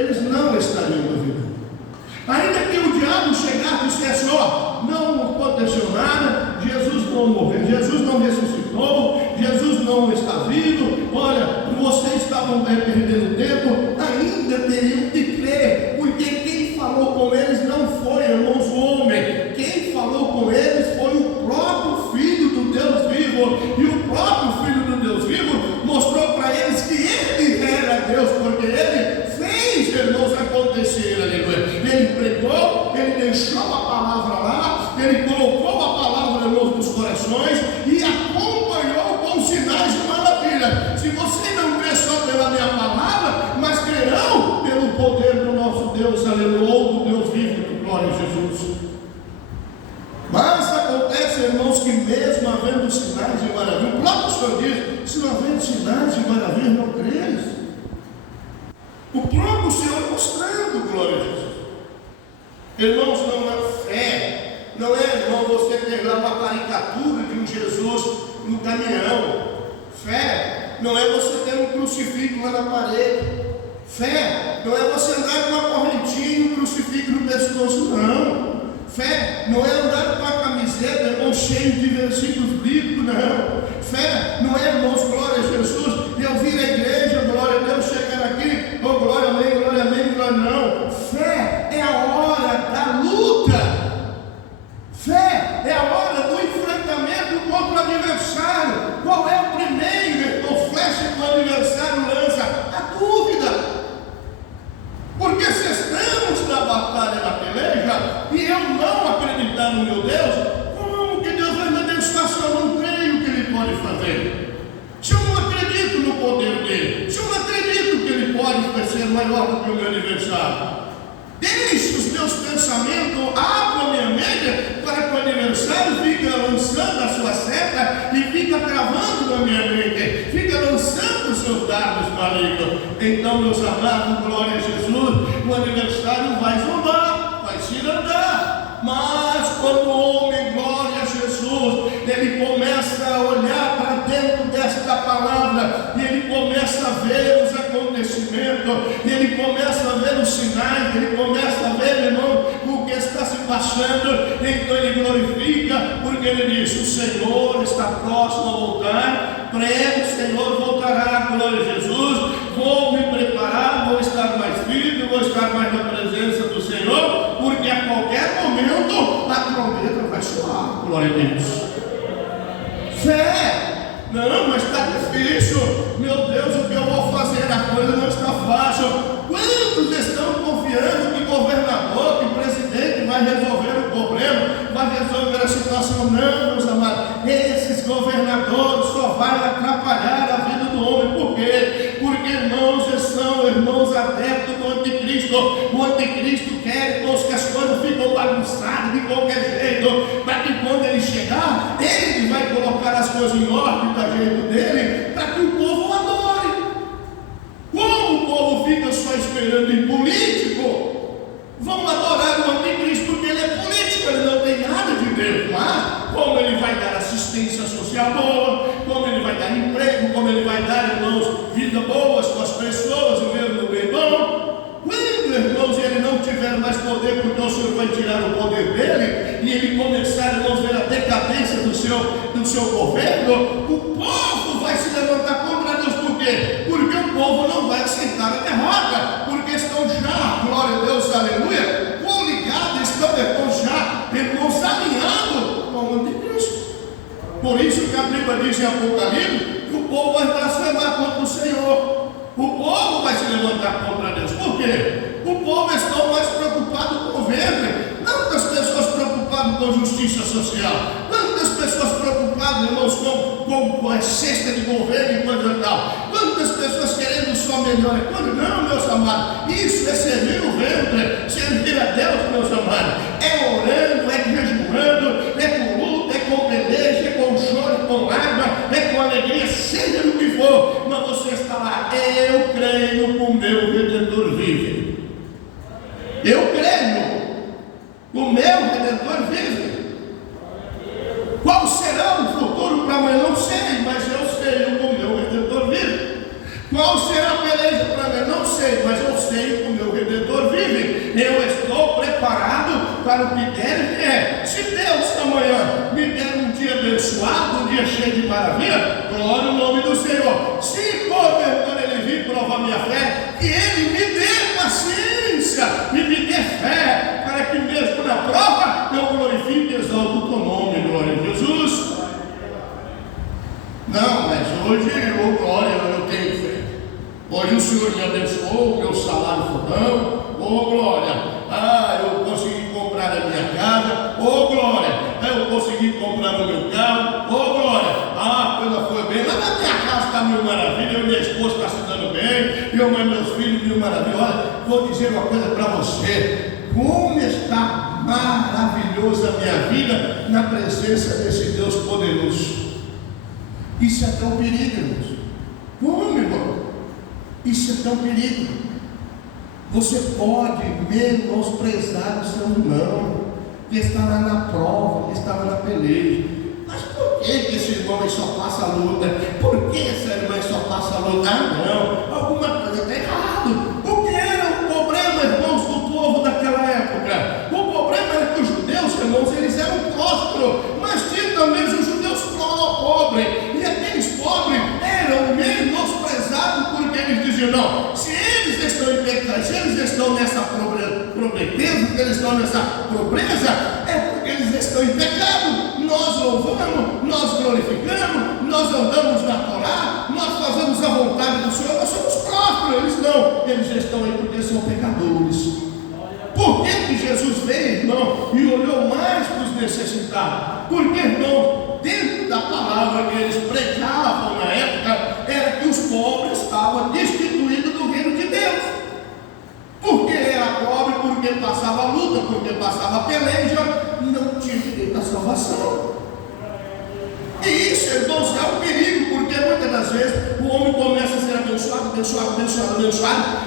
eles não estariam duvidando. Ainda que o diabo chegasse e dissesse: ó, não aconteceu nada, Jesus não morreu, Jesus não ressuscitou, Jesus não está vivo, olha, vocês estavam perdendo tempo, ainda teriam que crer, porque quem falou com eles não foi, irmãos, o homem, quem falou com eles foi o próprio Filho do Deus vivo, e o próprio Filho do Deus vivo mostrou para eles que ele era Deus, porque ele fez, irmãos, acontecer, aleluia. Ele pregou, ele deixou a palavra lá, ele colocou a palavra, irmãos, nos corações e acompanhou com sinais de maravilha. Se você não crê só pela minha palavra, mas crerão pelo poder do nosso Deus, aleluia, ou do Deus vivo, glória a Jesus. Mas acontece, irmãos, que mesmo havendo sinais de maravilha, o próprio Senhor diz: se não havendo sinais de maravilha, não creis. O próprio Senhor mostrando, glória a Jesus. Irmãos, não é fé, não é, irmão, você ter lá uma caricatura de um Jesus no caminhão. Fé não é você ter um crucifixo lá na parede. Fé não é você andar com uma correntinha e um crucifixo no pescoço, não. Fé não é andar com a camiseta, irmão, cheio de versículos bíblicos, não. Fé não é, irmãos, glória a Jesus, e eu vir à igreja, glória a Deus, chegar aqui, oh, glória a amém, glória a amém, glória não. Fé é a hora da luta. Fé é a hora do enfrentamento contra o adversário. Qual é o primeiro, irmão, flecha que o adversário lança? A dúvida. Porque se estamos na batalha, na peleja, e eu não acreditar no meu Deus, como que Deus vai me abençoar se eu não creio que Ele pode fazer? Se eu não acredito no poder dEle, se eu não acredito que Ele pode ser maior do que o meu adversário, deixe os meus pensamentos, abra a minha mente para que o adversário fique lançando a sua seta e fica cravando na minha mente, fica lançando os seus dardos malignos. Então, meus amados, glória a Jesus, o adversário vai zombar, vai se andar, mas quando o homem, glória a Jesus, ele começa a olhar para dentro desta palavra, e ele começa a ver os acontecimentos, e ele começa a ver os sinais, ele começa a ver, irmão, o que está se passando, então ele glorifica, porque ele diz: o Senhor está próximo a voltar, breve o Senhor voltará, glória a Jesus, vou me preparar, vou estar mais firme, vou estar mais na presença do Senhor, porque a qualquer momento a trombeta vai soar, glória a Deus. Fé. Não, mas está difícil. Meu Deus, o que eu vou fazer? A coisa não está fácil. Quantos estão confiando que governador, que presidente vai resolver o problema, vai resolver a situação? Não, meus amados. Esses governadores só vão atrapalhar a vida do homem. Por quê? Porque, irmãos, são irmãos adeptos do anticristo. O anticristo quer, irmãos, que as coisas ficam bagunçadas de qualquer jeito, para que quando ele chegar, ele vai colocar as coisas em ordem da jeito dele, para que o povo o adore. Como o povo fica só esperando em político, vão adorar o anticristo porque ele é político, ele não tem nada de Deus lá. Como ele vai dar assistência social boa, como ele vai dar emprego, como ele vai dar, irmãos, vida boa com as pessoas, e mesmo no bem bom. Quando, irmãos, ele não tiver mais poder, porque o Senhor vai tirar o poder dele, e ele começar, irmãos, a ver a decadência do seu governo, o povo vai se levantar contra Deus. Por quê? Porque o povo não vai aceitar a derrota, porque estão já, glória a Deus, aleluia, coligados, estão já, irmãos, alinhando com o anticristo. Por isso que a Bíblia diz em Apocalipse que o povo vai blasfemar contra o Senhor. O povo vai se levantar contra Deus. Por quê? O povo está mais preocupado com o ventre. Tantas pessoas preocupadas com a justiça social. Tantas pessoas preocupadas, irmãos, com a cesta de governo e coisa e tal. Quantas pessoas querendo só melhor coisa. Não, meus amados. Isso é servir o ventre. Servir a Deus, meus amados. É orando, é jejuando, é com luta, é com peleja, é com choro, é com lágrima, é com alegria, seja no que for. Mas você está lá. Eu creio que o meu Redentor vive. Eu creio. O meu Redentor vive. Qual será o futuro para amanhã? Não sei, mas eu sei que o meu Redentor vive. Qual será a peleja para amanhã? Não sei, mas eu sei que o meu para o que der e vier. Se Deus amanhã me der um dia abençoado, um dia cheio de maravilha, glória o nome do Senhor. Se porventura Ele vir provar minha fé, que Ele me dê paciência e me dê fé, para que mesmo na prova eu glorifique e exalto o teu nome, glória a Jesus. Não, mas hoje, glória, eu tenho fé. Hoje o Senhor me abençoou, meu salário foi bom, glória, eu consegui comprar a minha casa, glória, eu consegui comprar o meu carro, glória, a coisa foi bem, lá na minha casa está mil maravilha, eu e minha esposa está se dando bem, eu e meus filhos mil maravilha. Olha, vou dizer uma coisa para você, como está maravilhosa a minha vida na presença desse Deus poderoso. Isso é tão perigo, irmãos. Como, irmão? Isso é tão perigo. Você pode menosprezar o seu irmão, que está lá na prova, que está lá na peleja. Mas por que esse irmão só passa a luta? Por que essa irmã só passa a luta? Não, alguma coisa está errado. O que era o problema, irmãos, do povo daquela época? O problema era que os judeus, irmãos, eles eram prósperos, mas tinha também os judeus pobres. E aqueles pobres eram menosprezados porque eles diziam: não, se eles estão em pecado, se eles estão nessa pobreza, se eles estão nessa pobreza, é porque eles estão em pecado. Nós louvamos, nós glorificamos, nós andamos na Torá, nós fazemos a vontade do Senhor, nós somos prósperos. Eles não, eles estão aí porque são pecadores. Por que Jesus veio, irmão, e olhou mais para os necessitados? Porque, irmão, dentro da palavra que eles pregavam na época, era que os pobres estavam destituídos do reino de Deus. Porque era pobre, porque passava luta, porque passava peleja, não tinha direito à salvação. E isso, irmãos, é um perigo, porque muitas das vezes o homem começa a ser abençoado,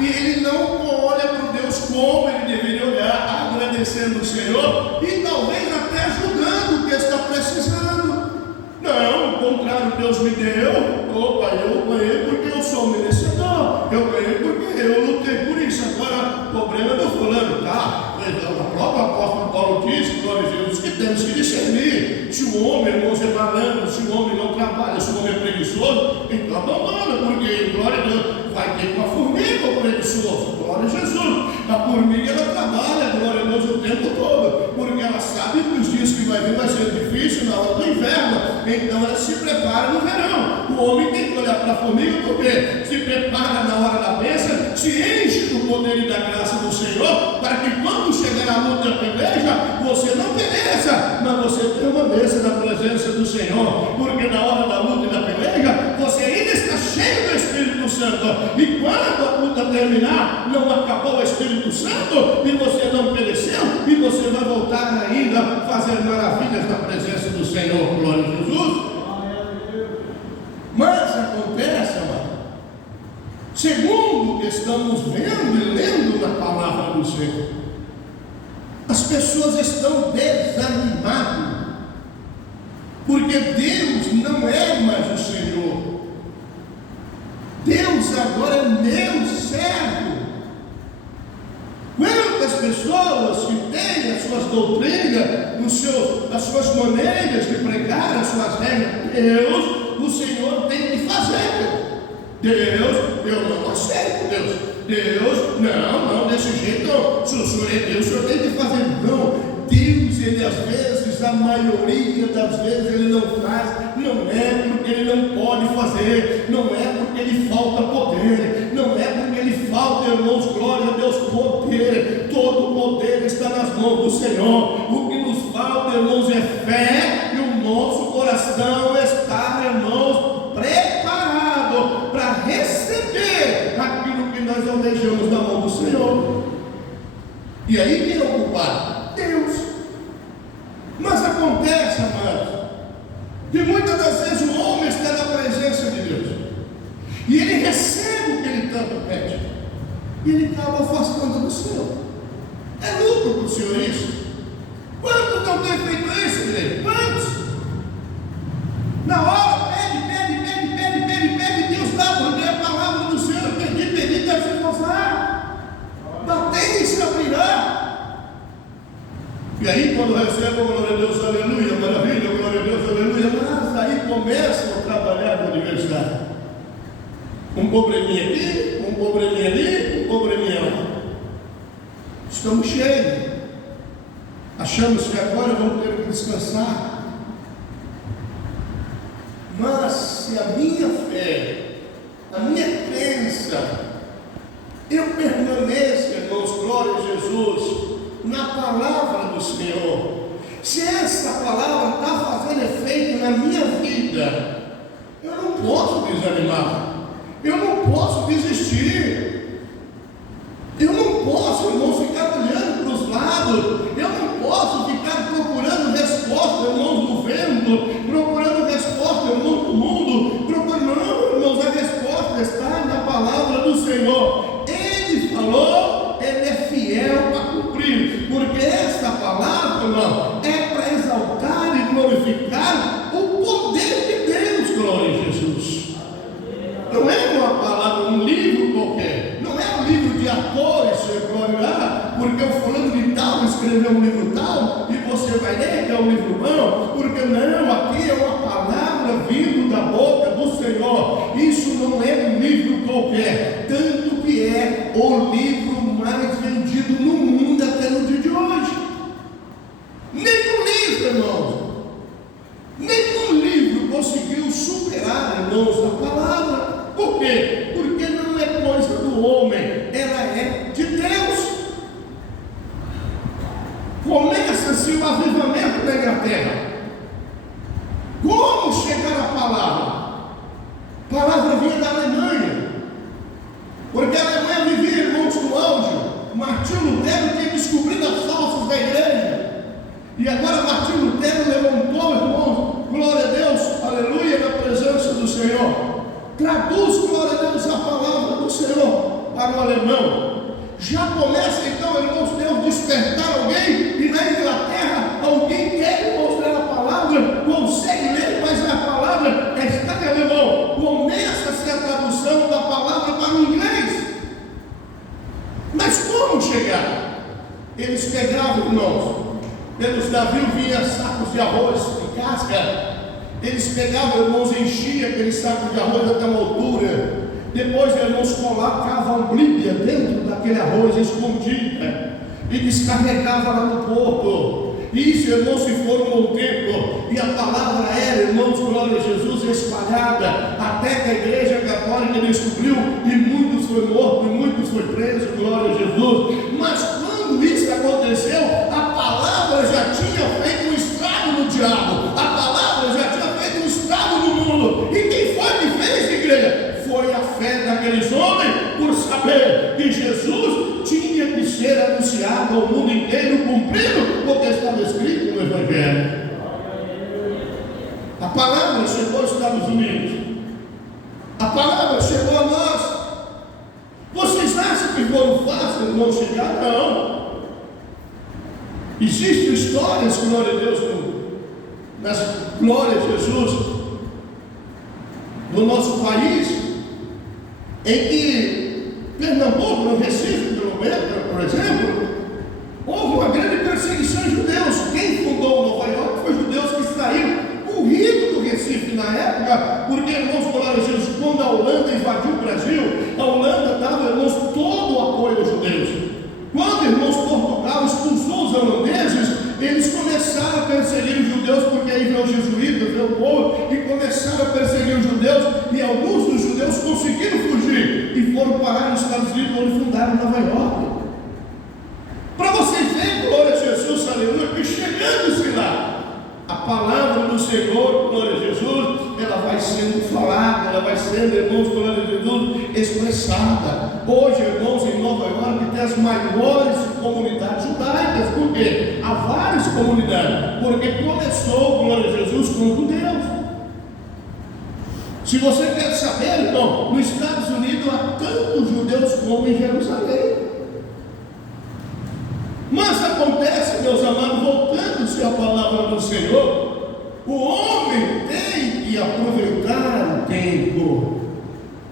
e ele não olha para o Deus como ele deveria olhar, agradecendo o Senhor e talvez até ajudando o que está precisando. Não, o contrário, Deus me deu, eu ganhei porque eu sou merecedor, eu ganhei porque eu lutei por isso. Agora, o problema é do fulano, tá? O próprio apóstolo Paulo diz, glória a Jesus, que temos que discernir. Se o homem, irmãos, é malandro, se o homem não trabalha, se o homem é preguiçoso, então abandona, porque, glória a Deus, vai ter com a formiga o preguiçoso, glória a Jesus. A formiga, ela trabalha, glória a Deus, o tempo todo, porque ela sabe que os dias que vai vir vai ser difícil na hora do inverno, então ela se prepara no verão. O homem tem que olhar para a formiga, porque se prepara na hora da bênção, se enche do poder e da graça do Senhor, para que quando chegar a luta e a peleja, você não pereça, mas você permaneça na presença do Senhor, porque na hora da luta e da peleja, você ainda está cheio do Espírito Santo, e quando a luta terminar, não acabou o Espírito Santo, e você não pereceu, e você vai voltar ainda a fazer maravilhas na presença do Senhor, glória a Jesus. Mas acontece, amado, segundo o que estamos vendo e lendo na palavra do Senhor, as pessoas estão desanimadas, porque Deus não é mais o Senhor. Deus agora é meu servo. Quantas pessoas que têm as suas doutrinas, as suas maneiras de pregar, as suas regras, o Senhor tem que fazer. Deus, eu não aceito Deus, não, desse jeito não. Se o Senhor é Deus, o Senhor tem que fazer. Não, Deus, ele às vezes, a maioria das vezes, ele não faz, não é porque ele não pode fazer, não é porque ele falta poder, não é porque ele falta, irmãos, glória a Deus, poder. Todo o poder está nas mãos do Senhor. O que nos falta, irmãos, é fé, e o nosso coração está, irmãos, preparado para receber aquilo que nós almejamos na mão do Senhor. E aí quem é o culpado? Deus. Mas acontece, amados, que muitas das vezes o homem está na presença de Deus, e ele recebe o que ele tanto pede, e ele acaba afastando do Senhor. É lucro para o Senhor isso? Quantos não têm feito isso, igreja? Quantos? Na hora, pede, Deus dá, porque a palavra do Senhor, pedir, deve se mostrar. Bater e se abrirá. E aí, quando recebe a glória a Deus, aleluia, maravilha, glória a Deus, aleluia, mas aí começam a trabalhar na universidade. Um probleminha aqui, um probleminha ali, um probleminha lá. Estamos cheios. Achamos que agora vamos ter que descansar. Mas se a minha fé, a minha crença, eu permaneço, irmãos, glória a Jesus, na palavra do Senhor, se essa palavra está fazendo efeito na minha vida, eu não posso desanimar, eu não posso desistir, eu não posso, irmãos, ficar olhando para os lados, eu não posso ficar procurando resposta, irmãos, no vento, procurando resposta, irmãos, do mundo, procurando, irmãos, a resposta está na palavra do Senhor. Ele falou, ele é fiel para cumprir, porque essa palavra, irmão, é para exaltar e glorificar o poder de Deus, glória a Jesus. Não é uma palavra, um livro qualquer, não é um livro de atores, glória, porque o fulano de tal escreveu um livro tal, e você vai ler que é um livro bom, porque não, aqui é uma palavra vindo da boca do Senhor. Isso não é um livro qualquer, tanto que é o livro mais vendido no mundo até no dia de hoje. Nenhum livro, irmãos, nenhum livro conseguiu superar, irmãos, a palavra. Por quê? Porque não é coisa do homem, ela é de Deus. Começa-se o avivamento na Inglaterra. Como chegar à palavra? A palavra vinha da Alemanha, porque a Alemanha vivia, irmãos, no auge. Martinho Lutero tinha descobrido as falsas da igreja, e agora Martinho Lutero levantou, irmãos, glória a Deus, aleluia, na presença do Senhor. Traduz, glória a Deus, a palavra do Senhor para o alemão. Já começa então, irmãos, Deus despertar alguém, e na Inglaterra alguém quer mostrar a palavra, consegue ler, mas a palavra está em alemão. Começa-se a tradução da palavra para o inglês. Mas como chegar? Eles pegavam, irmãos, pelos navios vinha sacos de arroz e casca. Eles pegavam, irmãos, enchiam aquele saco de arroz até uma altura. Depois, irmãos, colocavam Bíblia dentro daquele arroz escondida e descarregavam lá no porto. Isso, irmãos, se for um bom tempo, e a palavra era, irmãos, glória a Jesus, espalhada até que a igreja católica descobriu, e muitos foram mortos, e muitos foram presos, glória a Jesus. Mas quando isso aconteceu, a palavra já tinha feito um estrago no diabo, a palavra já tinha feito um estrago no mundo. E quem foi que fez, igreja? Foi a fé daqueles homens, por saber que Jesus tinha que ser anunciado ao mundo inteiro, cumprido o que estava escrito no Evangelho. A palavra chegou aos Estados Unidos, a palavra chegou a nós. Vocês acham que foram fáceis irmão chegar? Não. Existem histórias, glória a Deus, nas glórias a Jesus, do nosso país, em que Pernambuco, no Recife, por exemplo, houve uma grande perseguição a judeus. Quem fundou Nova York foi judeus que saíram corridos do Recife na época, porque, irmãos, glória a Jesus, quando a Holanda invadiu o Brasil, a Holanda dava, irmãos, todo o apoio aos judeus. Quando, irmãos, Portugal expulsou os holandeses, eles começaram a perseguir os judeus, porque aí veio os jesuítas, veio o povo, e começaram a perseguir os judeus, e alguns dos judeus conseguiram fugir, e foram parar nos Estados Unidos, onde fundaram Nova York. Para vocês verem, glória a Jesus, aleluia, que chegando-se lá, a palavra do Senhor, glória a Jesus, ela vai sendo falada, ela vai sendo, irmãos, glória a Jesus, expressada. Hoje, irmãos, em Nova York tem as maiores comunidades judaicas. Por quê? Há várias comunidades, porque começou, glória a Jesus, com judeus. Se você quer saber, irmão, nos Estados Unidos há tantos judeus como em Jerusalém. Mas acontece, meus amados, voltando-se à palavra do Senhor, o homem tem que aproveitar o tempo.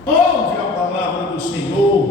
Ouve a palavra do Senhor,